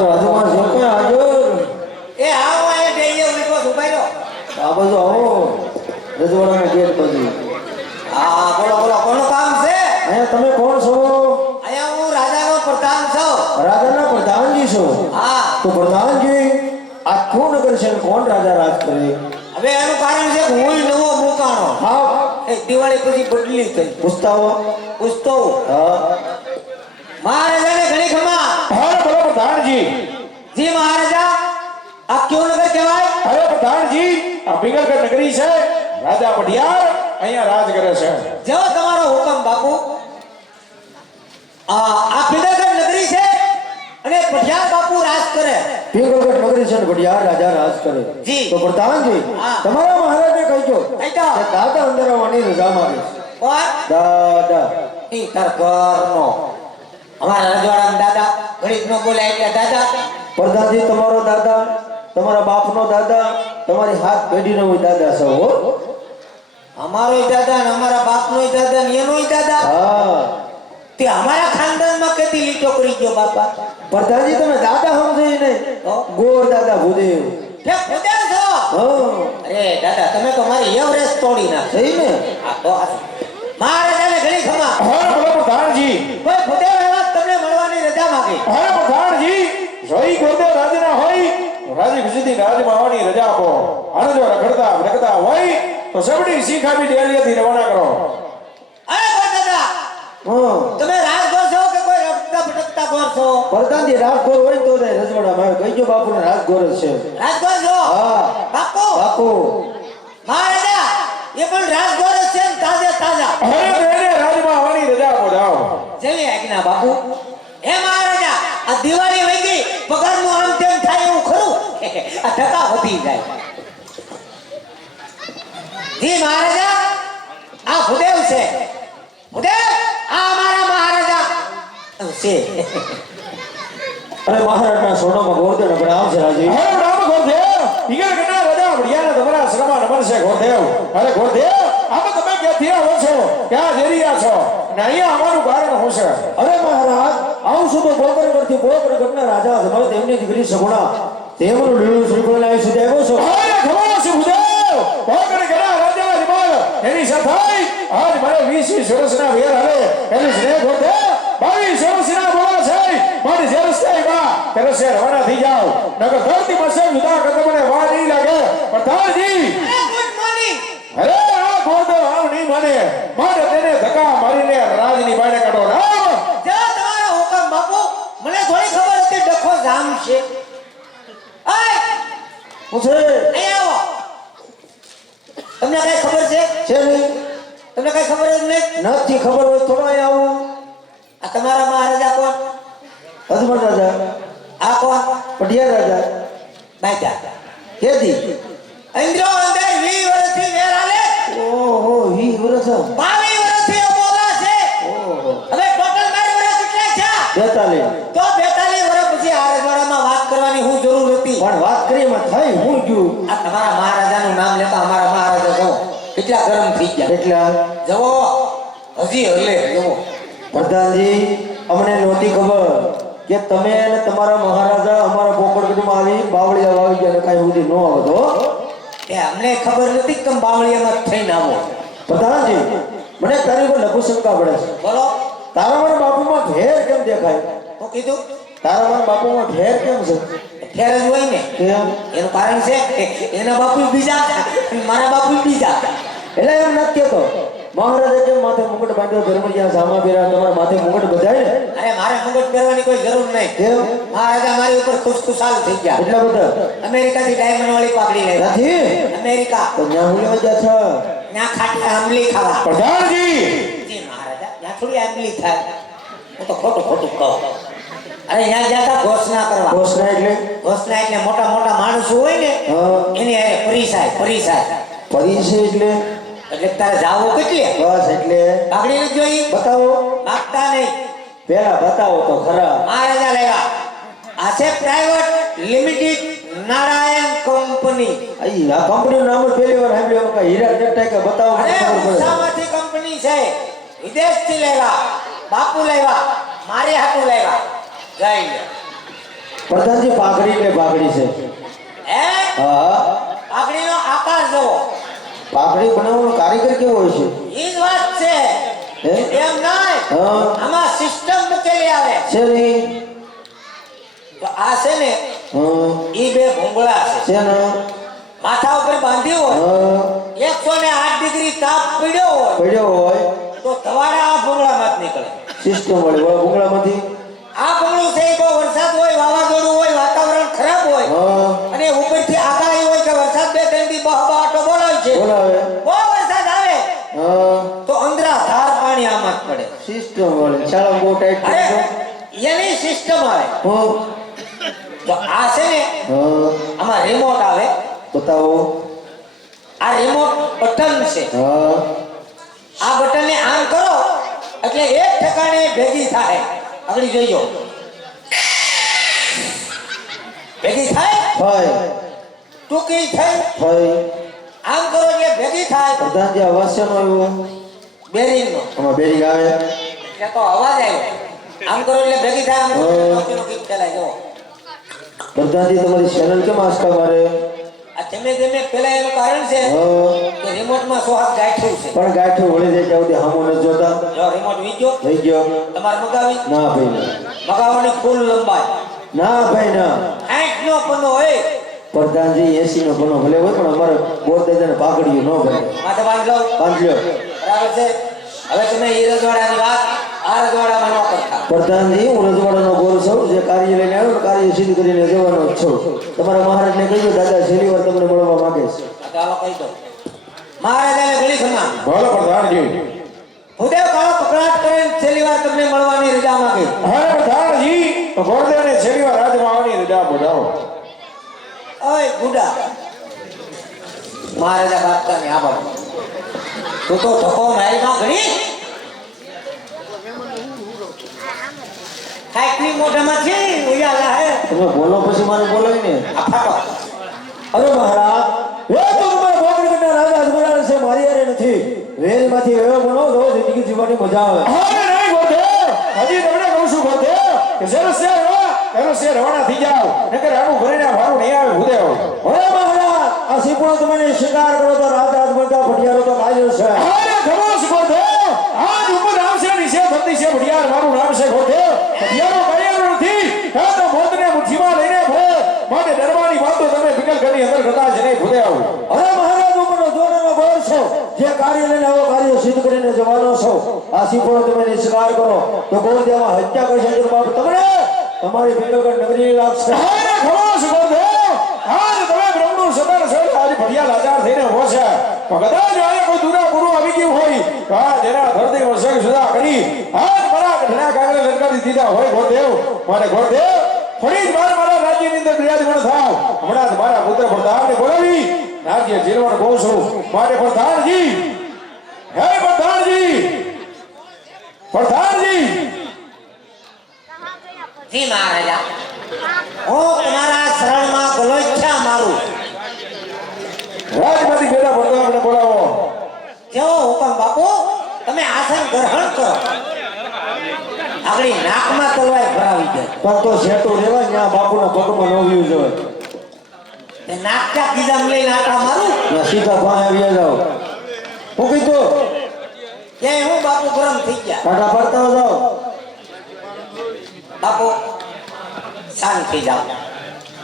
રાજુમાં છે કોઈ હાજર એ આવો એ જઈએ ઉભો ઉભાઈ રહ્યો આ બાજુ આવો રજવાડાના ગેટ બાજુ હા બોલો બોલો કોનું કામ છે અહીંયા તમે કોણ છો અહીંયા હું રાજાનો પ્રધાન છું રાજાના પ્રધાનજી છો હા તો પ્રધાનજી આ કોણ નગર છે કોણ રાજા રાજ કરે હવે એનું કારણ છે કે હું નવો મુકાણો હા એ દિવાળી પછી બદલી કરી પૂછતાઓ પૂછતો હા મહારાજાને ઘણી ખમા હા બોલો પ્રધાનજી જી મહારાજા આ ક્યો નગર કહેવાય અરે પ્રધાનજી આ પિંગલગઢ નગરી છે રાજા પઢિયાર અહીંયા રાજ કરે છે જેવો તમારો હુકમ બાપુ આ પિંગલગઢ નગરી છે અને પઢિયાર બાપુ રાજ કરે પિંગલગઢ નગરી છે ને પઢિયાર રાજા રાજ કરે જી તો પ્રધાનજી હા. તમારા મહારાજને કહીજો કહીજો. કે દાદા અંદર આવવાની રજા માંગે છે કોણ દાદા ઈ તાર ઘરનો અમારા રજવાડાના દાદા ઘડીક નો બોલાય એટલે દાદા પ્રધાનજી તમારો દાદા તમારા બાપનો દાદા તમારી હાથ પેઢીનો હોય દાદા છો હો અમારોય દાદા ને અમારા બાપનોય દાદા ને એનોય દાદા હા તે અમારા ખાનદાનમાં કેથી લીટો કરી ગયો બાપા પ્રધાનજી તમે દાદા સમજો નહીં તો? ગોર દાદા ભૂદેવ કે ખુદા છો હા અરે દાદા તમે તો મારી એવરેસ્ટ તોડી નાખ સહી ને આ તો મહારાજાને ઘણી ખમા હા બોલો પ્રધાનજી કોઈ ખુદેવ એવા તમને મળવાની રજા માંગી હા પ્રધાનજી જોઈ ગોરદેવ રાજાના હોય રાજી ખુશીથી રાજમાં આવવાની રજા આપો અને જો રખડતા હોય તો સબડી શીખાવી ડેલીએથી રવાના કરો અરે કોઈ દાદા હા તમે રાજગોર છો કે કોઈ રખડતા ભટકતા ગોર છો પ્રધાનજી રાજગોર હોય તો રજવાડામાં આવે કહીજો બાપુને રાજગોર જ છે રાજગોર છો હા બાપુ બાપુ મહારાજા એ પણ રાજગોર જ છે ને તાજા અરે બેને રાજમાં આવવાની રજા આપો જાઓ જેવી આજ્ઞા બાપુ હે મહારાજા આ દિવાળી વઈ ગઈ પગારનું આમ તેમ થાય એવું ખરું આ ટકા વધી જાય જી મહારાજા આ ભૂદેવ છે ભૂદેવ આ અમારા મહારાજા છે અરે મહારાજના સોનામાં ગોરદેવ નગર આવશે રાજી હે રામ ગોરદેવ ઈગર ગના રાજા વડિયાના તમારા શ્રમા નમન છે ગોરદેવ અરે ગોરદેવ આપ તમે ક્યાંથી આવો છો ક્યાં જઈ રહ્યા છો ને અહીંયા આવવાનું કારણ શું છે અરે મહારાજ આવું છું તો ગોકરગઢથી ગોકરગઢના રાજા તમારે તેમની દીકરી સગુણા તેમનું લીલું શ્રીફળ લાવી સુધી આવ્યો છો અરે ખબર છે ભૂદેવ ગોકરગઢના રાજા જમાલ એની સાથે આજ મારે 20 વર્ષના વેર હાલે એની સ્નેહ ગોરદેવ 22 વર્ષના બોલા છે મારી જે રસ્તે આવ્યા તે રસ્તે રવાના થઈ જાઓ નકર ધરતી પાસે જુદા કરતા મને વાર નહીં લાગે પ્રધાનજી ગુડ મોર્નિંગ અરે આ ગોરદેવ આવ નહીં માને માટે તેને ધક્કા મારીને રાજની બાયણે કાઢો રામ જો તમારો હુકમ બાપુ મને થોડી ખબર હતી ડખો જામ છે આય પૂછે અહીં આવો તમને કઈ ખબર છે નહીં તમને કઈ ખબર જ નહીં નથી ખબર હોય થોડો અહીં આવું આ તમારા મહારાજા કોણ અજમલ રાજા આ કોણ પઢિયાર રાજા બાજા કેદી ઇન્દ્રો અંદર 20 વર્ષથી વેર હાલે ઓહો 20 વર્ષ 22 વર્ષથી બોલા છે ઓહો હવે ટોટલ મારી વર્ષ કેટલા છે 42 તો 42 વર્ષ પછી આ રજવાડામાં વાત કરવાની હું જરૂર હતી પણ વાત કરી એમાં થઈ હું ગયું આ તમારા મહારાજાનું નામ લેતા અમારા મહારાજા જો કેટલા ગરમ થઈ ગયા એટલા જવો હજી હલે જવો પ્રધાનજી અમને નહોતી ખબર કે તમે અને તમારા મહારાજા અમારા પોકળગઢમાં આવી બાવળિયા વાવી ગયા અને કાંઈ સુધી ન આવતો એ અમને ખબર નથી કે તમે બાવળિયામાં થઈને આવો પ્રધાનજી મને તારી પર લઘુ શંકા પડે છે બોલો તારા મારા બાપુમાં ઘેર કેમ દેખાય હું કીધું તારા મારા બાપુમાં ઘેર કેમ છે ફેર જ હોય ને કેમ એનું કારણ છે એના બાપુ બીજા અને મારા બાપુ બીજા એટલે એમ નથી કેતો મહારાજે કેમ માથે મુકટ બાંધ્યો ધર્મજીયા સામા પહેર્યા તમારા માથે મુકટ બધાય ને અરે મારે મુગટ પહેરવાની કોઈ જરૂર નહીં કેમ મહારાજા મારી ઉપર ખુશખુશાલ થઈ ગયા એટલા બધા અમેરિકાથી ડાયમંડ વાળી પાઘડી લઈ નથી અમેરિકા તો ન્યા હું લેવા ગયા છો ત્યાં ખાટા આંબલી ખાવા પ્રધાનજી જી મહારાજા ત્યાં થોડી આંબલી થાય હું તો ખોટું કહું અરે ત્યાં જતા ઘોષણા કરવા ઘોષણા એટલે ઘોષણા એટલે મોટા મોટા માણસો હોય ને હા એની હારે પરિસાય પરિચય એટલે એટલે તારે જાવું કેટલે બસ એટલે પાઘડી નથી જોઈ બતાવો માગતા નહીં પેલા બતાવો તો ખરા મહારાજા લેવા આ છે પ્રાઇવેટ લિમિટેડ નારાયણ કંપની આ કંપનીનું નામ જ પહેલી વાર સાંભળ્યું કે હીરા જટ્ટા કે બતાવો અરે મને ખબર પડે ઉષામાંથી કંપની છે વિદેશથી લેવા બાપુ લેવા મારે હાટું લેવા જઈ લે પ્રધાનજી પાઘડી ને પાઘડી છે હે હા પાઘડીનો આકાર જોવો પાઘડી બનાવવાનો કારીગર કેવો હોય છે ઈ જ વાત છે હે એમ નહીં હા આમાં સિસ્ટમ મૂકેલી આવે છે નહીં તો આ છે ને હા ઈ બે ભૂંગળા છે છે ને માથા ઉપર બાંધ્યું હોય હા 108 ડિગ્રી તાપ પડ્યો હોય પડ્યો હોય તો ધવાડા આ ભૂંગળામાં જ નીકળે સિસ્ટમ વાળી ઓલા ભૂંગળામાંથી આ ભૂંગળું છે ઈ બહુ વરસાદ હોય વાવાઝોડું હોય વાતાવરણ ખરાબ હોય હા અને ઉપરથી આગાહી હોય કે વરસાદ 2-3 દી બહાબાટો બોલાય છે બોલાવે બહુ વરસાદ આવે હા તો અંદરા ધાર પાણી આમાં જ પડે સિસ્ટમ વાળી શાળા બહુ ટાઈટ અરે છે એની સિસ્ટમ આવે હા તો આ છે ને હા આમાં રિમોટ આવે બતાવો આ રિમોટ બટન છે હા આ બટન ને આમ કરો એટલે એક ઠેકાણે ભેગી થાય આગળ જોઈજો ભેગી થાય થાય ટૂંકી થઈ થાય આમ કરો એટલે ભેગી થાય પ્રધાનજી અવાજ શેનો આવ્યો બેરિંગનો આમાં બેરી આવે એટલે તો અવાજ આવ્યો આમ કરો એટલે ભેગી થાય આમ કરો એટલે નોકીનો ગીત ચલાય જો પ્રધાનજી તમારી ચેનલ કેમ આસ્કા મારે આ ધીમે ધીમે પેલા એનું કારણ છે હા કે રિમોટમાં સોહાગ ગાંઠ્યું છે પણ ગાંઠો વળી જાય ત્યાં સુધી હામો નથી જોતા જો રિમોટ વીજો થઈ ગયો તમારે મગાવી ના ભાઈ ના મગાવવાની ફૂલ લંબાઈ ના ભાઈ ના 60 નો પન્નો હોય પ્રધાનજી 80 નો ભણો ભલે હોય પણ અમારે બોરદાદાને પાઘડીયું ન ભરે માથે બાંધ લો બાંધ્યો બરાબર છે હવે તમે એ રજવાડાની વાત આ રજવાડામાં ન કરતા પ્રધાનજી હું રજવાડાનો ગોર છું જે કાર્ય લઈને આવ્યો ને કાર્ય સિદ્ધ કરીને જવાનો જ છું તમારા મહારાજને કહ્યું દાદા છેલ્લી વાર તમને મળવા માંગે છે ચાલો કહી દો મહારાજાને ઘણી ખમા બોલો પ્રધાનજી ભૂદેવ કાળો કકડાટ કરીને છેલ્લી વાર તમને મળવાની રજા માંગી હા પ્રધાનજી ગોરદાને છેલ્લી વાર રાજમાં આવવાની રજા બોલાવો ઓય ગુડા મહારાજા બાપતાની આ બાબુ તું તો ધક્કો મારીમાં ઘણી કાંઈકની મોઢામાંથી ઉયાલા હે તમે બોલો પછી મારે બોલાય ને આ ફાટો અરે મહારાજ એ તો તમારા બોકડીના રાજા અજમરાલ છે મારી હારે નથી રેલમાંથી એવો બોલો તો જિંદગી જીવવાની મજા આવે અરે નહીં ગોરદેવ હજી તમને કહું છું ગોરદેવ કે જેનો શેર હોય એનો શેર રવાના થઈ જાવ નકર આનું ભરીને મારું નહીં આવે ભૂદેવ અરે મહારાજ આ સિંપણો તમે શિકાર કરો તો રાજા અજમરતા ભટિયારો તો કાયો છે અરે ખમોશ ગોરદેવ આજ ઉપર નામ છે નીચે ધરતી છે ભટિયાર મારું નામ છે ગોરદેવ ભટિયારો કાયો નથી આ તો મોતને મુઠ્ઠીમાં લઈને ભરે માટે ડરવાની વાતો તમે વિકલ ઘરની અંદર કદાચ નહીં ભૂદેવ અરે મહારાજ ઉપરનો જોરનો બોલ છો જે કાર્ય લઈને આવો કાર્ય સિદ્ધ કરીને જવાનો છો આ સિંપણો તમે નિષ્કાર કરો તો ગોરદેવમાં હત્યા કરશે તો બાપ તમને તમારી વિકલગઢ નગરી લાગશે અરે ખમોશ ગોરદેવ આજ તમે બ્રહ્મનું સદન છે આજે ભટિયા લાચાર થઈને ઉભો છે પણ કદાચ આયા કોઈ દુરા ગુરુ આવી ગયું હોય તો આ જેના ધરતી વર્ષક સુધા કરી આજ મારા ઘણા કાગળ લંકાવી દીધા હોય ગોરદેવ મારે ગોરદેવ થોડી જ મારા રાજ્યની અંદર બિરાજમાન થાવ હમણાં જ મારા પુત્ર પ્રધાનને બોલાવી રાજ્ય જીરવણ કહું છું માટે પ્રધાનજી હે પ્રધાનજી પ્રધાનજી જી મહારાજા હું તમારા શરણમાં ગલોચ્છા મારું રાજમાંથી બેટા પ્રધાનને બોલાવો કેવો હુકમ બાપુ તમે આસન ગ્રહણ કરો આપણી નાકમાં તલવાર ભરાવી દે પણ તો શેઠું રહેવાય ત્યાં બાપુના પગમાં ન વ્યુ જોઈએ તે નાકના કીધા લઈને આટા મારું ત્યાં સીધા પાસે આવી જાઓ હું કીધું કે હું બાપુ ગરમ થઈ ગયા કાંટા પડતા જાઓ બાપુ શાંત થઈ જાઓ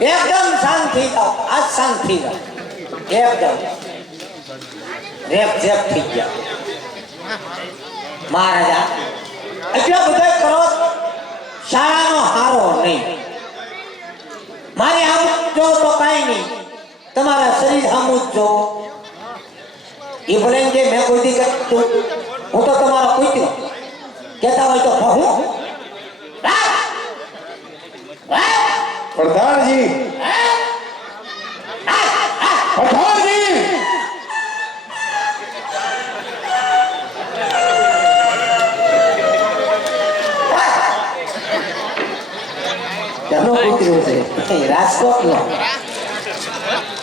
એકદમ શાંત થઈ જાઓ આજ શાંત થઈ જાઓ એકદમ રેપ જેપ થઈ ગયા મહારાજા એટલા બધા કરો શાળાનો હારો નહીં મારી આમ જો તો કાંઈ નહીં તમારા શરીર સામું જ જો એ ભલે જે મેં કોઈ દી કરતું હું તો તમારો કુતરો કહેતા હોય તો હું પ્રધાનજી પ્રધાનજી તેનો કુતરો છે રાજકોટનો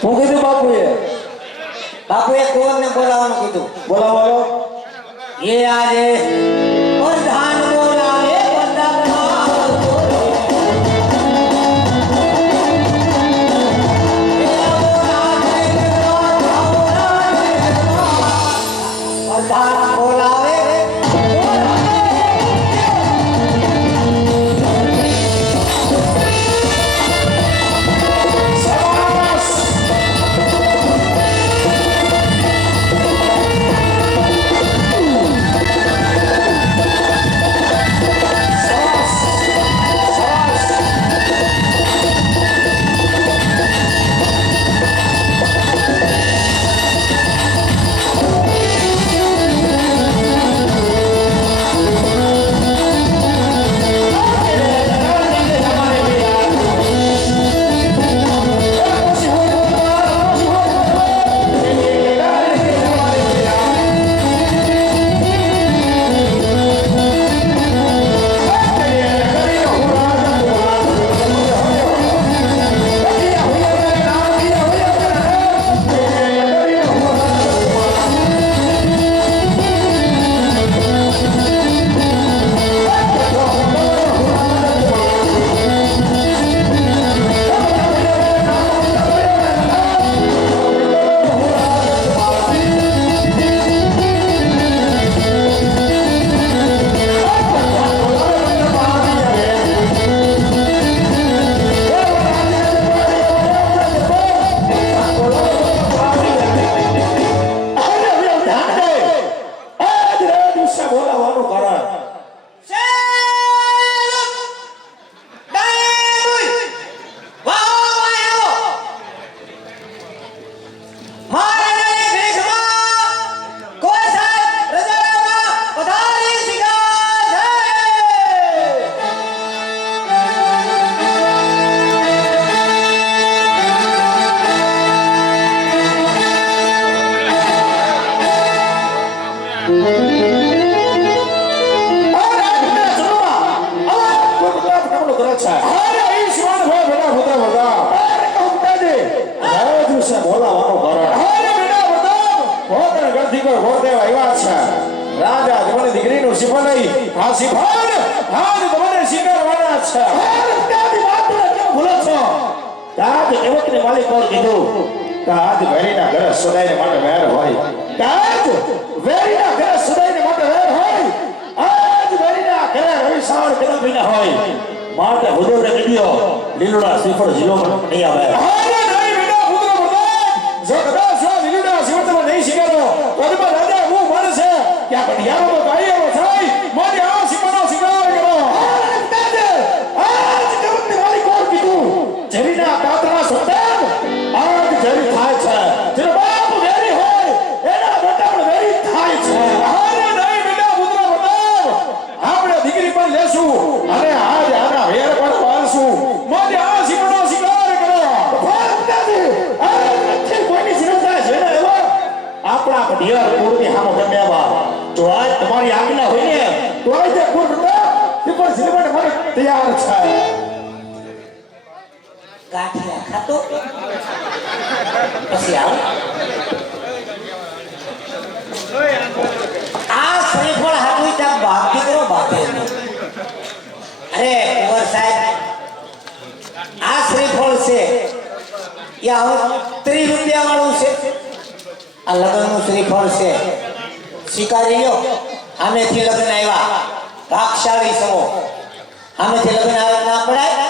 હું કીધું બાપુએ કુંવરને બોલાવવાનું કીધું બોલાવો એ આજે પ્રધાન બોલાવે પ્રધાન શિફા નહીં આ શિફાન આજ તમને સ્વીકારવાના છે ત્યાંની વાત કેમ ભૂલો છો આજ દેવતને માલિક કોણ કીધું કે આજ વેરીના ઘરે સદાયને માટે વેર હોય આજ વેરીના ઘરે સદાયને માટે વેર હોય આજ વેરીના ઘરે રવિસાળ કદમ ના હોય માટે હુજુરે કીધો લીલુડા શ્રીફળ જીલો નહીં આવે અરે નહીં બેટા પુત્ર પ્રધાન જો કદાચ આ લીલુડા શ્રીફળ નહીં સ્વીકારો તો અદબા રાજા હું માનશે કે આ ઘડિયાળો ભાઈઓ થાય મોદી આ શિફળનો સ્વીકાર કરો આજ દેવતને માલિક કોણ કીધું જરીના પાત્રના સંતાન આજ જરી થાય છે જેનો બાપ વેરી હોય એના બેટા પણ વેરી થાય છે અરે નહીં બેટા પુત્ર પ્રધાન આપણે દીકરી પણ લેશું અને આજ આના વેર પણ પાળશું મોદી આ શિફળનો સ્વીકાર કરો આ નથી કોઈની જરૂરતા છે ને એવો આપણા ઘડિયાળ પૂરની સામે ગમ્યાવા જો આજ તમારી આજ્ઞા હોય ને તો આજ તે પૂર શિફળ શિફળ માટે તૈયાર છે ગાંઠિયા ખાતો પછી આવ આ શ્રીફળ હાથું ત્યાં બાપ દીકરો બાપે અરે કુંવર સાહેબ આ શ્રીફળ છે એ હવે 30 રૂપિયા વાળું છે આ લગ્નનું શ્રીફળ છે સ્વીકારી લ્યો આમેથી લગ્ન આવ્યા ભાગશાળી સવો આમેથી લગ્ન આવે ના પડાય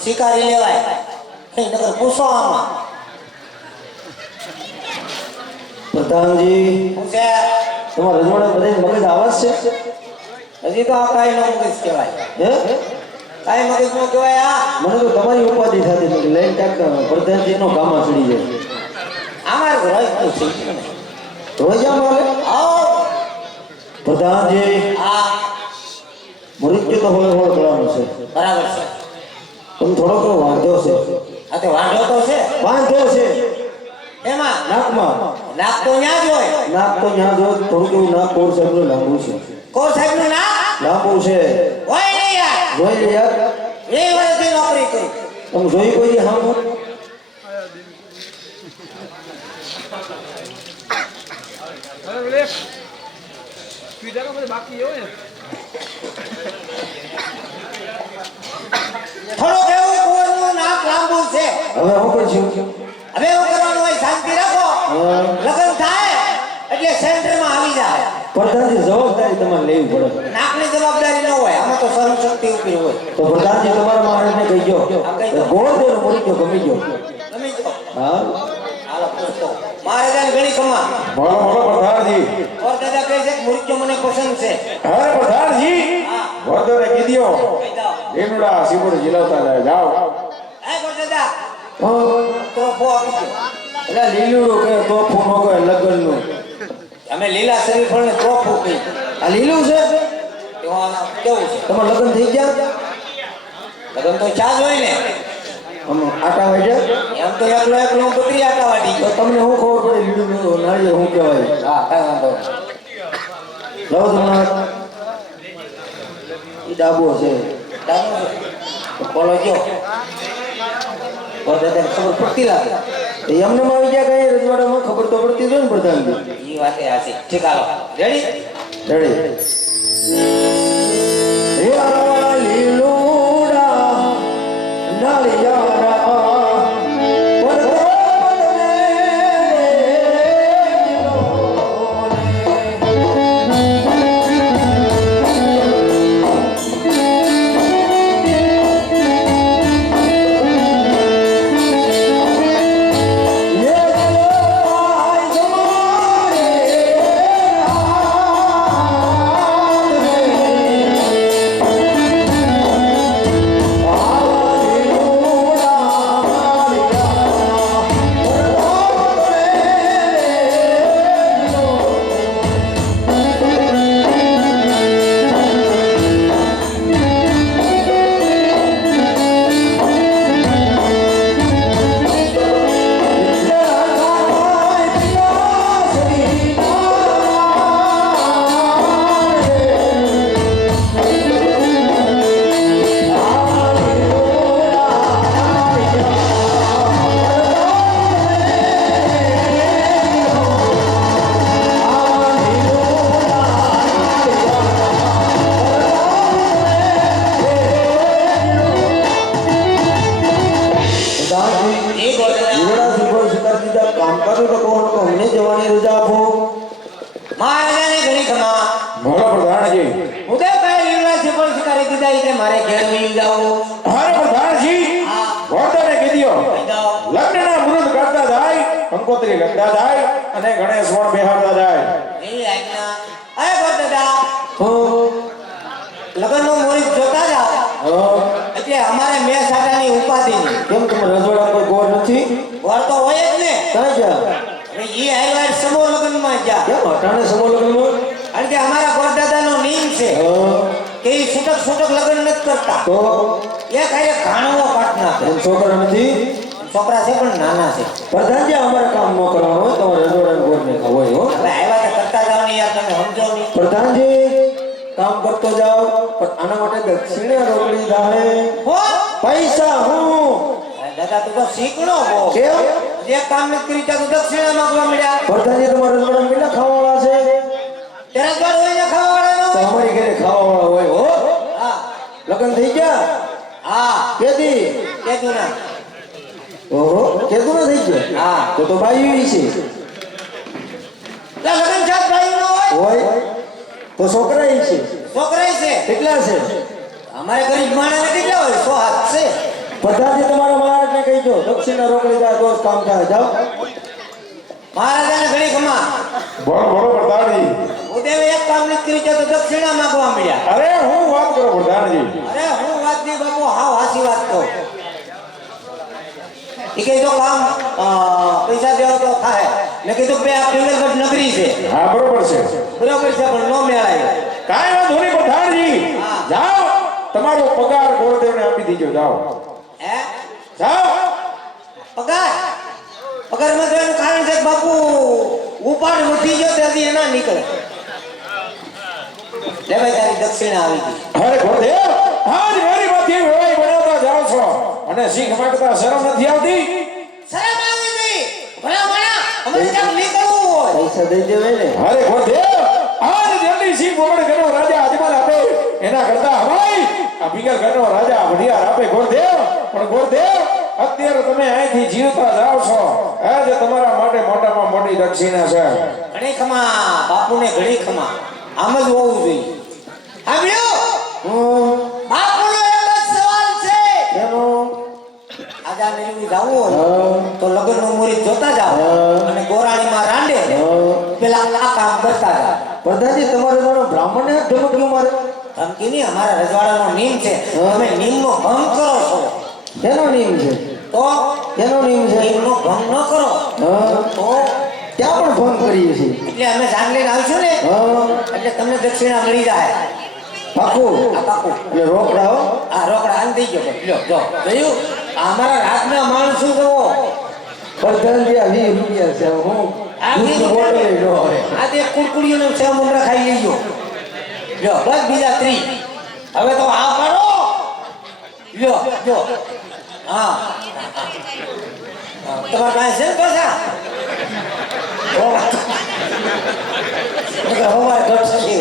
સ્વીકારી લેવાય નહીં નકર પૂછો આમાં પ્રધાનજી હું છે તમારા રજવાડા બધે મગજ આવાજ છે હજી તો આ કાંઈ નો મગજ કહેવાય હે કાંઈ મગજ નો કહેવાય આ મને તો તમારી ઉપાધિ થતી નથી લઈને ક્યાંક પ્રધાનજી નો કામમાં ચડી જાય અમાર રોજ તો છે ને રોજા મારે આવો પ્રધાનજી આ મૃત્યુ તો હોય હોય કરવાનું છે બરાબર છે પણ થોડોક વાંધો છે આ તો વાંધો તો છે વાંધો છે એમાં નાકમાં નાક તો ન્યા જ હોય નાક તો ત્યાં જો થોડુંક એવું નાક કોર સાહેબ લાંબુ છે કોર સાહેબ નું નાક લાંબુ છે હોય નહીં યાર જોઈ લે યાર 2 વર્ષથી નોકરી કરી તમે જોઈ કોઈ હા થોડુંક એવું કોરનું નાક લાંબુ છે હવે હું કરશું હવે એવું કરવાનું હોય શાંતિ રાખો લગ્ન થાય એટલે સેન્ટરમાં આવી જાય પ્રધાનજી જવાબદારી તમારે લેવી પડે નાકની જવાબદારી ન હોય આમાં તો સર્વ શક્તિ ઉભી હોય તો પ્રધાનજી તમારા મહારાજને કહી ગયો ગોળ દેનો મળી ગયો ગમી ગયો ગમી જાઓ હા હાલો પૂછતો મહારાજાને ઘણી કમા બોલો બોલો પ્રધાનજી ઓર દાદા કહે છે કે મૃત્યુ મને પસંદ છે અરે પ્રધાનજી વર્ધને કીધો કહી દો એનુડા સિમોડ જીલાવતા જાય જાઓ હે ઓર દાદા તો ફો આપી દો એટલે લીલુડું કે તો ફોનો કોઈ લગનનું અમે લીલા શ્રીફળ ને ચોખ્ખું કહી આ લીલું છે એમાં કેવું છે તમારે લગ્ન થઈ ગયા લગ્ન તો ચા જ હોય ને આમ આટા વાગ્યા એમ તો એકલો એકલો બકરી આટા વાટી તો તમને શું ખબર પડે લીલું નાળિયેર શું કહેવાય હા કાંઈ વાંધો લાવો તમને ઈ ડાબો છે ડાબો છે તો બોલો જો ઓર દાદાને ખબર પડતી લાગે તો એમને આવી ગયા કઈ રજવાડામાં ખબર તો પડતી હોય ને પ્રધાનજી એ વાતે હાસી ઠીક હાલો રેડી રેડી લીલુડા નાળિયારા Yeah. જવાતું તો કોણ કો અમને જવાની રજા આપો. મહારાજાને ઘણી ખમા. બોલો પ્રધાનજી. ઉદયભાઈ લીલા છે પણ શિકારી કીધા એટલે મારે ઘેર વહી જાવું. અરે પ્રધાનજી હા. ગોરધને કીધો વહી જાઓ. લગ્નના મુહૂર્ત કરતા જાય, કંકોત્રી લખતા જાય અને ગણેશ વણ બેહાડતા જાય. એવી આજ્ઞા. અરે ગોરદાદા, હું લગ્નનું મુહૂર્ત જોતા જાઓ. એટલે અમારે મેં સાડાની ઉપાધિ નહીં. કેમ તમે રજવાડા પર ગોર નથી? વાર તો હોય જ ને. ક્યાં ગયા? હવે ઈ હાઈવાર સમૂહ લગ્નમાં જા. કેમ અટાણે સમૂહ લગ્નમાં? કારણ કે અમારા ગોરદાદાનો નિયમ છે કે ઈ છૂટક લગ્ન નથી કરતા. તો એક હારે ઘાણવો કાઢ નાખે. એમ છોકરા નથી? છોકરા છે પણ નાના છે. પ્રધાનજી અમારે કામ ન કરવાનું હોય, તમારે રજવાડા ગોર ને ખાવ હોય. હો હવે આવ્યા તો કરતા જાઓ ને યાર, તમે સમજો નહીં. પ્રધાનજી કામ કરતો જાઓ, પણ આના માટે દક્ષિણા રોકડી થાય. હો પૈસા હું દાદા તું તો શીખણો હો. કેમ? જે કામ નથી કરી ત્યાં તું દક્ષિણા માંગવા મળ્યા. પ્રધાનજી તમારા રજવાડા કેટલા ખાવાવાળા છે? તેના દ્વાર હોય ને ખાવાવાળાનો તો હોય. અમારી ઘરે ખાવાવાળા હોય. હો હા લગ્ન થઈ ગયા? હા કેદી? કીધું ના. ઓહો કેદું ના થઈ ગયા? હા. તો બાઈ છે એટલે લગ્ન જાત ભાઈ નો હોય. હોય તો છોકરા છે. છોકરા છે. કેટલા છે? અમારે ગરીબ માણસને કેટલા હોય? 100 હાથ છે. પ્રધાનજી તમારા મહારાજને કહીજો દક્ષિણા રોકડી જાય તો જ કામ થાય. જાઓ. મહારાજાને ઘણી ખમા. બોલો બોલો પ્રધાનજી. ઉદયે એક કામ નથી કરી ત્યાં તો દક્ષિણા માંગવા મળ્યા. અરે હું વાત કરો પ્રધાનજી. અરે હું વાત નહીં બાપુ, હાવ હાસી વાત કહું. ઈ કે જો કામ પૈસા દેવો તો થાય. મેં કીધું બે આ પિંગલગઢ નગરી છે. હા બરોબર છે. બરોબર છે પણ નો મેળાય. કાંઈ વાંધો નહીં પ્રધાનજી. હા. જાઓ તમારો પગાર ગોરદેવને આપી દીજો. જાઓ હે જાઓ. પગારમાં તો એનું કારણ છે કે બાપુ ઉપાડ વધી ગયો ત્યાંથી એના નીકળે. લે ભાઈ તારી દક્ષિણા આવી ગઈ. અરે ગોરદેવ આજ મારી માંથી વેવાઈ બનાવતા જાઓ છો અને શીખ માંગતા શરમ નથી આવતી? શરમ આવી ગઈ. ભલા ભલા અમારે ક્યાંક નીકળવું હોય. પૈસા દઈ દેવાય ને. અરે ગોરદેવ આજ જલ્દી શીખ મોગડ ગણો રાજા અજમાન આપે એના કરતા હવાઈ આ બિગર ગણો રાજા વઢિયાર આપે. ગોરદેવ પણ ગોરદેવ અત્યારે તમે અહીંથી જીવતા જાઓ છો આજ તમારા માટે મોટામાં મોટી દક્ષિણા છે. ઘણી ખમા બાપુને ઘણી ખમા. આમ જ હોવું જોઈએ. સાંભળ્યો? બાપુનો એક જ સવાલ છે. એનો આજા મેળવી જાવું હોય તો લગ્નનું મુહૂર્ત જોતા જાઓ અને ગોરાણીમાં રાંડે પેલા આ કામ કરતા જાઓ. પ્રધાનજી તમારે જાણો બ્રાહ્મણને હાથ ઢમકલું મારે? ધમકી નહીં, અમારા રજવાડાનો નિયમ છે. તમે નિયમનો ભંગ કરો છો એનો નિયમ છે. તો એનો નિયમ છે. નિયમનો ભંગ ન કરો તો ત્યાં પણ ફોન કરીએ છીએ. એટલે અમે જાન લઈને આવીશું ને એટલે તમને દક્ષિણા મળી જાય. પાકું? આ પાકું. એટલે રોકડા હો. આ રોકડા આન થઈ ગયો. લ્યો જો જોયું? આ અમારા રાતના માણસો જુઓ. પ્રધાનજી આ 20 રૂપિયા છે. હું આ દૂધની બોટલ ય ન હોય. આ તે કુરકુડીઓનો સેવ મમરા ખાઈ લેજો. લ્યો બસ બીજા 3. હવે તો આ પાડો. લ્યો લ્યો. હા તમારા પાસે છે ને પૈસા? હવારે ઘટશે.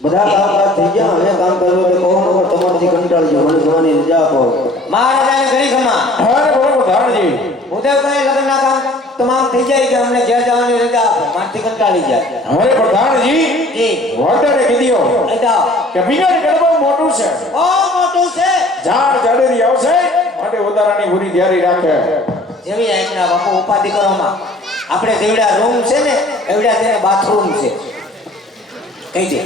બધા કામકાજ થઈ ગયા હવે કામ કરવું એટલે કહો નકર તમારથી કંટાળી ગયો મને જવાની રજા આપો મહારાજાને ઘણી ખમા અરે બરોબર ધારજી ઉદય કહે લગ્નના કામ તમામ થઈ જાય કે અમને ઘેર જવાની રજા આપો મારથી કંટાળી જાય અરે પ્રધાનજી જી વોટરે કીધો એદા કે બિગાડ ગરબા મોટું છે ઓ મોટું છે ઝાડ ઝાડેરી આવશે માટે વધારાની પૂરી તૈયારી રાખે જેવી આજના બાપુ ઉપાધિ કરવામાં આપણે જેવડા રૂમ છે ને એવડા તેને બાથરૂમ છે કઈ દે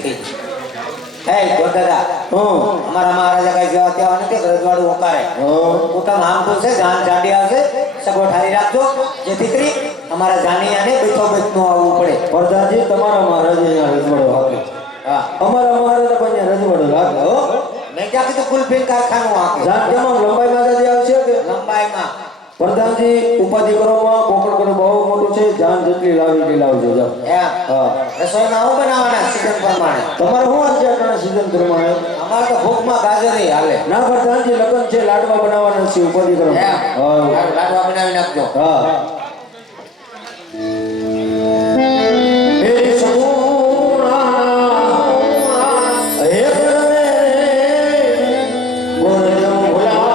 હે દાદા અમારા મહારાજા કઈ જવા ત્યાં નથી રજવાડું ઓકારે કુટુંબ આમતું છે જાન જાડી આવશે સગવડ ઠારી રાખજો જેથી કરી અમારા જાનિયાને બેઠો બેઠ નું આવવું પડે પ્રધાનજી તમારા મહારાજા અહીંયા રજવાડો હાકે હા અમારા મહારાજા પણ અહીંયા રજવાડો રાખે હો મેં ક્યાં કીધું કુલફીન કારખાનું હાકે જાન કેમાં લંબાઈમાં દાદી આવશે કે લંબાઈમાં પ્રધાનજી ઉપાધિ કરવામાં કોકણ કરો બહુ મોટું છે જાન જેટલી લાવી એટલી લાવજો જાઓ એમ હા રસોઈમાં આવું બનાવવાના સીઝન પ્રમાણે તમારે શું આજે આટલા સીઝન પ્રમાણે અમારે તો ભૂખમાં ગાજરી હાલે ના પ્રધાનજી લગ્ન છે લાડવા બનાવવાના છે ઉપાધિ કરો એમ હા લાડવા બનાવી નાખજો હા હે સગુણા હે પરમે ગોરજમ ભોલા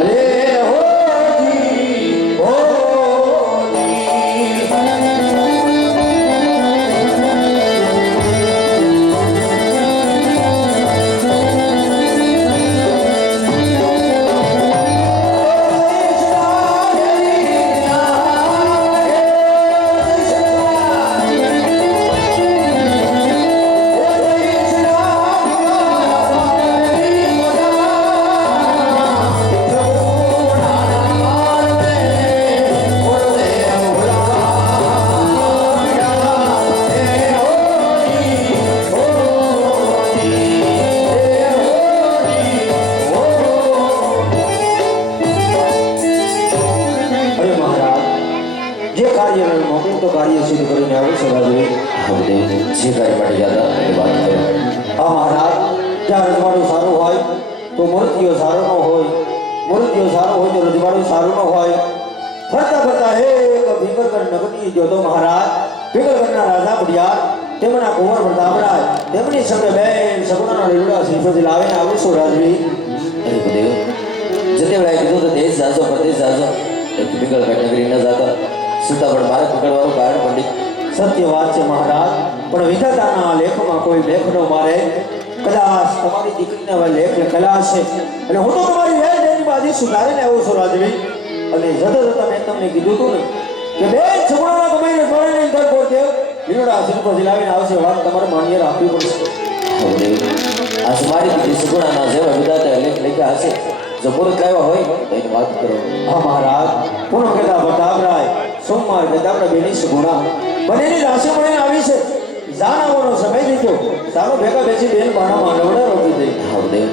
અરે હોજી અરે મહારાજ જે કાર્ય મોકલું તો કાર્ય સિદ્ધ કરીને આવું સદાજી આપણે જે કાર્ય માટે ગયા હતા એ વાત કરો આ મહારાજ જ્યાં રજવાડું સારું હોય તો મૂર્તિઓ સારો ન હોય મૂર્તિઓ સારો હોય તો રજવાડું સારું ન હોય ફરતા ફરતા હે એક ભીમરગઢ નગરની જોતો મહારાજ ભીમરગઢના રાજા બુડિયાર તેમના કુંવર પ્રતાપરાય તેમની સામે બેન સગુણાના લીલુડા શ્રીફળથી લાવીને આવીશું રાજવી અરે બુદેવ જતે વેળાએ કીધું તો દેશ જાજો પ્રદેશ જાજો એક વિકલ્પ નગરી ન જાતા સુતા પણ મારે પકડવાનું કારણ પંડિત સત્ય વાત છે મહારાજ પણ વિધાતાના લેખમાં કોઈ લેખ ન મારે કદાચ તમારી દીકરીને હવે લેખ લખેલા હશે એટલે હું તો તમારી વેલની બાજી સુધારીને આવું છું રાજવી અને જતા જતા મેં તમને કીધું હતું ને કે બેન છોકરાના કમાઈને સોળીને ઇન્ટર દેવ લીલોડા શિલ્પ લાવીને આવશે વાત તમારે માન્ય રાખવી પડશે બુદેવ આ મારી દીકરી સુગુણાના જેવા વિધાતા લેખ લખ્યા હશે જો મુહૂર્ત લાવ્યા હોય તો એની વાત કરો હા મહારાજ પૂનમ કહેતા પ્રતાપરાય સોમવાર કહેતા આપણે બેની સગુણા બંનેની રાશિ મળીને આવી છે જાન આવવાનો સમય દીધો ચાલો ભેગા બેસી બેન બાણામાં નવડા રોકી દઈ હા બુદેવ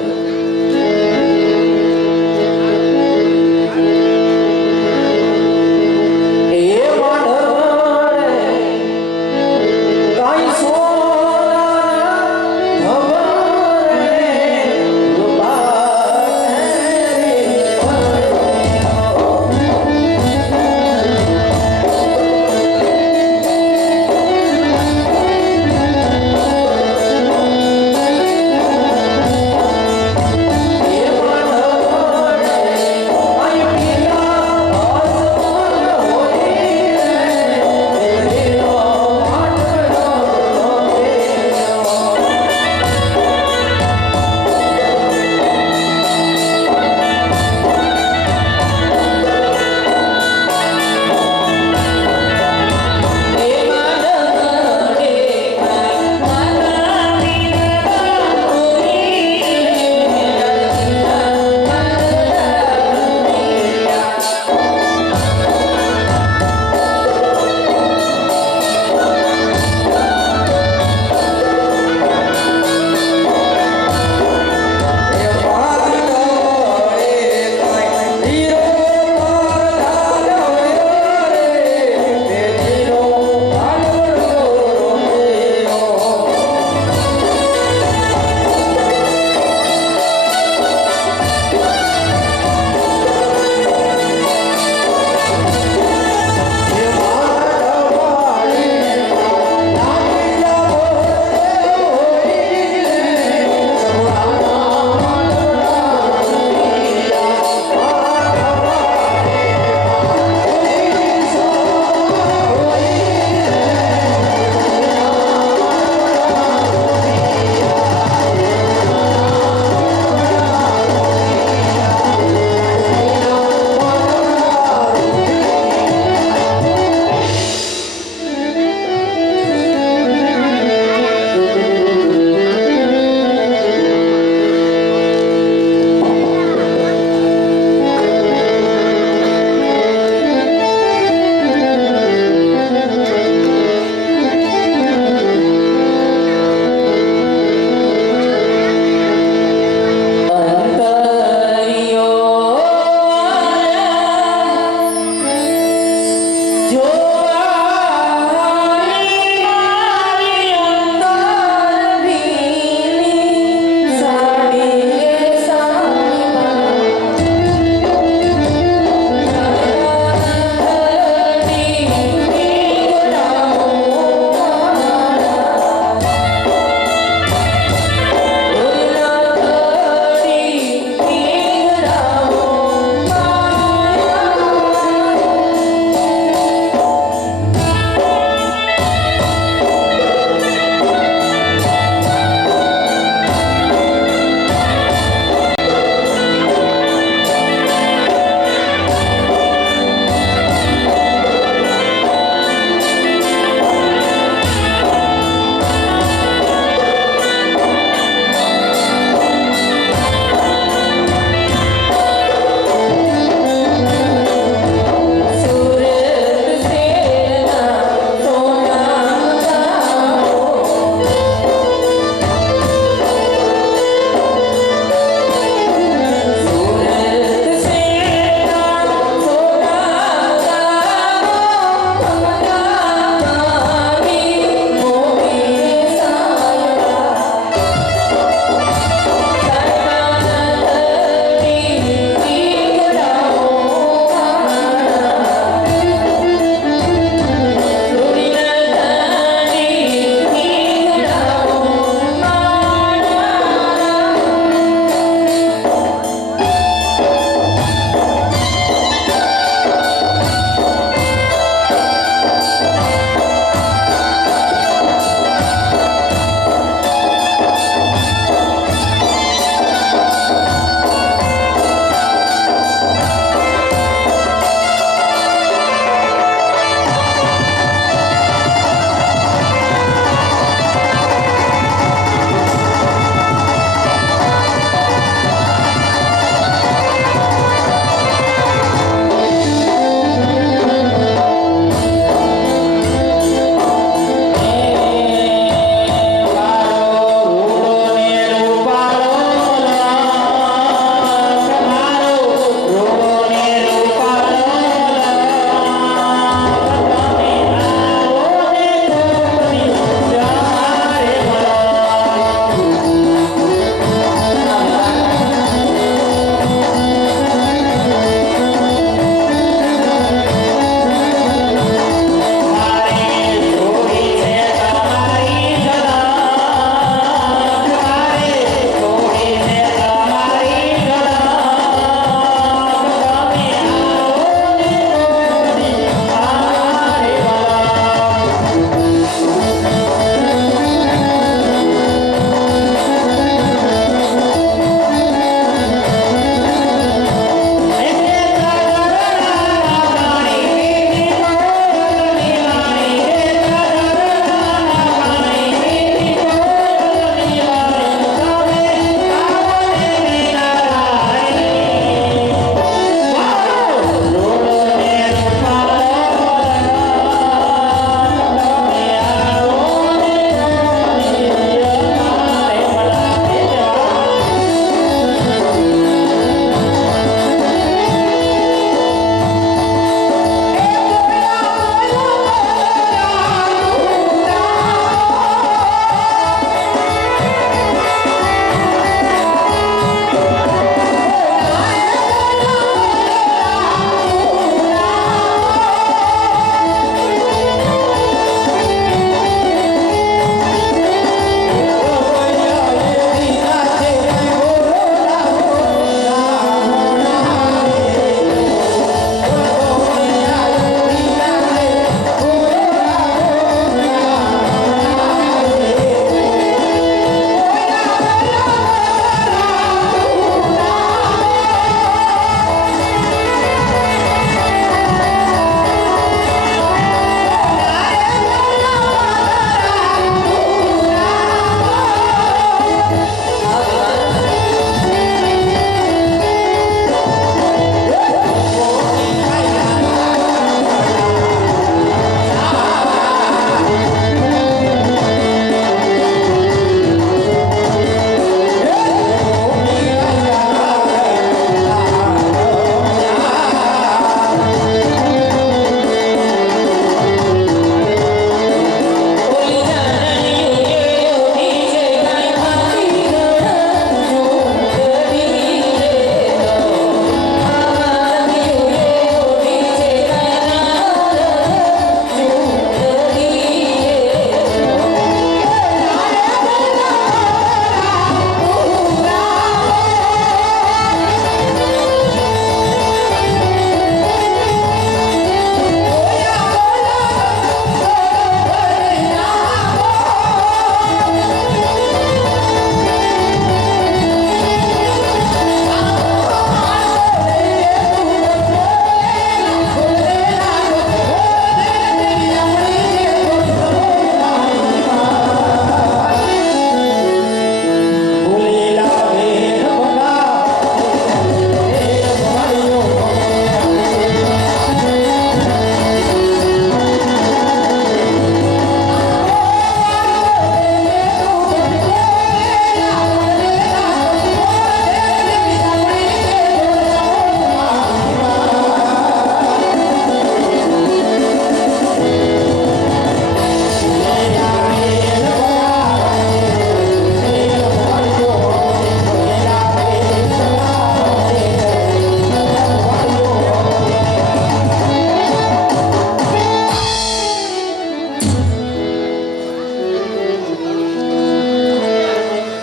હે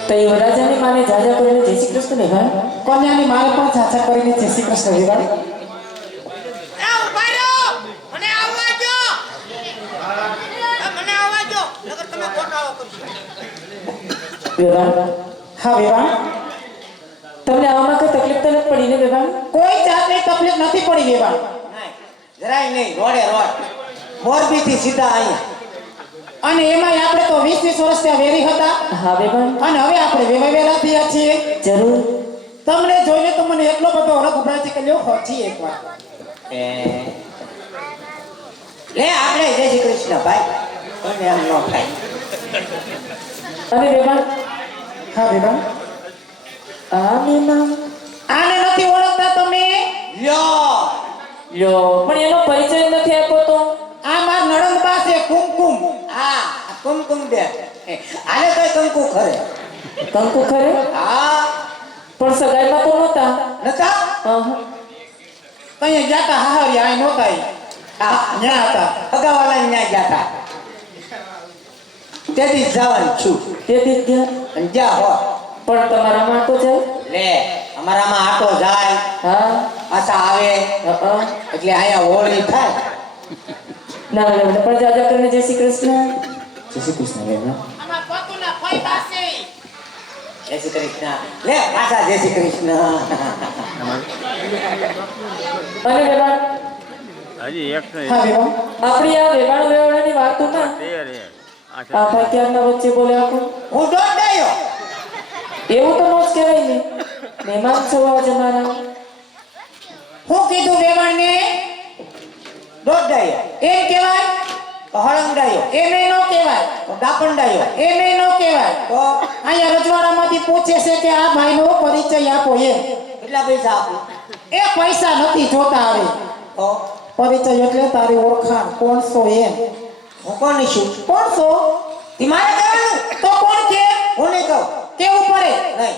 તો એ વરરાજાની માને જાજા કરીને જય શ્રી કૃષ્ણ વેવાણ. કન્યાની મારે પણ ચાચા કરીને જય શ્રી કૃષ્ણ વેવાણ. વેવાણ, હા વેવાણ, તમને આવામાં કઈ તકલીફ તો નથી પડી ને વેવાણ? કોઈ જાતની તકલીફ નથી પડી વેવાણ. નહીં, જરાય નહીં, રોડે રોડ મોરબીથી સીધા અહીંયા. અને એમાંય આપણે તો 20 વર્ષ ત્યાં વેરી હતા હા વેવાણ, અને હવે આપણે વેવાવેલા થયા છીએ. જરૂર. તમને જોઈને તો મને એટલો બધો હરખ ઉભરાય છે કે લ્યો હોજી એકવાર. એ લે આપણે જય શ્રી કૃષ્ણ ભાઈ, કોઈને એમ ન થાય. અને વેવાણ, હા વેવાણ, આ મહેમાન આને નથી ઓળખતા તમે? લ્યો લ્યો, પણ એનો પરિચય નથી આપ્યો તો? આ માર નણંદબા છે કુમકુમ. હા કુમકુમ બેન, આને કઈ કંકુ ખરે. કંકુ ખરે? હા પણ સગાઈમાં તો નહોતા. નતા કઈ ગયા તા હાહરી આ નહોતા ઈ. હા ન્યા હતા. અગાવાલા ન્યા ગયા હતા. તેથી જ જવાનું છું. તે દીધ ગયા. અને જા હો પણ તમારામાં તો જાય. લે અમારામાં આટો જાય, હા. પાછા આવે એટલે અહીંયા હોળી થાય. ના વેવાણ, પણ જાજા કરીને જય શ્રી કૃષ્ણ. જય શ્રી કૃષ્ણ વેવાણ. અમાર પતુના ફઈ પાસે. જય શ્રી કૃષ્ણ. લે પાછા જય શ્રી કૃષ્ણ. અને વેવાણ, હજી એક હા વેવાણ, આપણી આ વેવાણ વેવાણાની વાતો ના આ ભાઈ ક્યારના વચ્ચે બોલે આખું. હું દોડાયો. એવું તો નો જ કહેવાય ને. મહેમાન છો આજે મારા. હું કીધું વેવાણને? દોડાયો એમ કહેવાય? તો હળંગાયો, એમે નો કહેવાય. તો દાપંડાયો, એમે નો કહેવાય. તો અહીંયા રજવાડામાંથી પૂછે છે કે આ ભાઈનો પરિચય આપો એમ. કેટલા પૈસા આપું? એ પૈસા નથી જોતા આવે. તો પરિચય એટલે તારી ઓળખાણ કોણ છો એમ. હું કોની છું? કોણ છો? ઈ મારે કહેવાનું. તો કોણ કે? હું નહીં કહું. કેવું પડે? નહીં.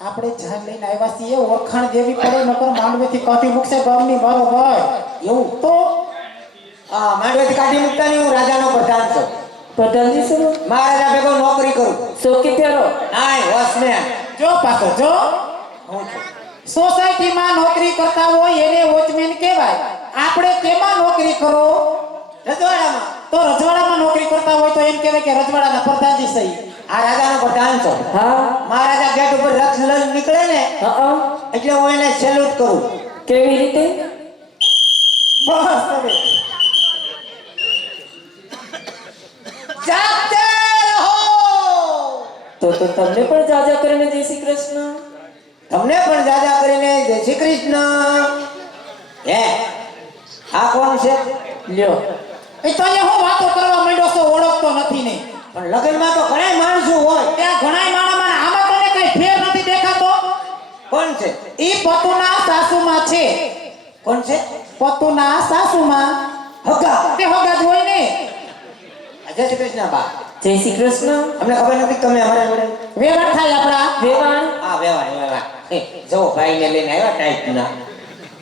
આપણે જાન લઈને આવ્યા છીએ, ઓળખાણ દેવી પડે, નકર માંડવેથી કાઢી મૂકશે ગામની બરોબર. એવું તો હા માંડવેથી કાઢી મૂકતાની હું રાજાનો પ્રધાન છું. પ્રધાનજી શું? મહારાજા ભેગો નોકરી કરું. ચોકી ફેરો. નાય વોચમેન જો પાછો જો હું છું. સોસાયટીમાં નોકરી કરતા હોય એને વોચમેન કહેવાય. આપણે કેમાં નોકરી કરો? રજવાડામાં. તો રજવાડામાં નોકરી કરતા હોય તો એમ કહેવાય કે રજવાડાના પ્રધાનજી સહી. આ રાજાનો પ્રધાન છું. હા. મહારાજા ગેટ ઉપર રથ લઈને નીકળે ને હા. એટલે હું એને સેલ્યુટ કરું. કેવી રીતે? બસ હવે. જાગતે રહો. તો તમને પણ જાજા કરીને જય શ્રી કૃષ્ણ. તમને પણ જાજા કરીને જય શ્રી કૃષ્ણ. હે આ કોણ છે? લ્યો, એ તો અહીંયા હું વાતો કરવા માંડ્યો છો, ઓળખતો નથી ને. પણ લગ્નમાં તો ઘણા માણસો હોય. ત્યાં ઘણાય માણામાં આમાં તને કઈ ફેર નથી દેખાતો? કોણ છે? ઈ પતુના સાસુમાં છે. કોણ છે? પતુના સાસુમાં. હગા. તે હગા જ હોય ને. જય શ્રી કૃષ્ણ બા. જય શ્રી કૃષ્ણ. અમને ખબર નથી કે તમે અમારા જોડે. વેવાણ થાય આપણા. વેવાણ, હા વ્યવહાર. જો ભાઈને લઈને આવ્યા ટાઈપના.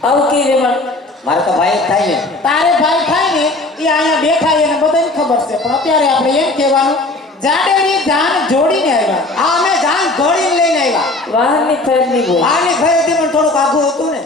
આવું કે વેવાણ? મારે તો ભાઈ જ થાય ને. તારે ભાઈ થાય ને એ અહીંયા બેઠા એને બધાને ખબર છે, પણ અત્યારે આપણે એમ કહેવાનું જાડેની જાન જોડીને આવ્યા. હા અમે જાન ઘોડીને લઈને આવ્યા. વાહનની ખરીદની હોય. આની ખરીદી પણ થોડુંક આઘું હતું ને.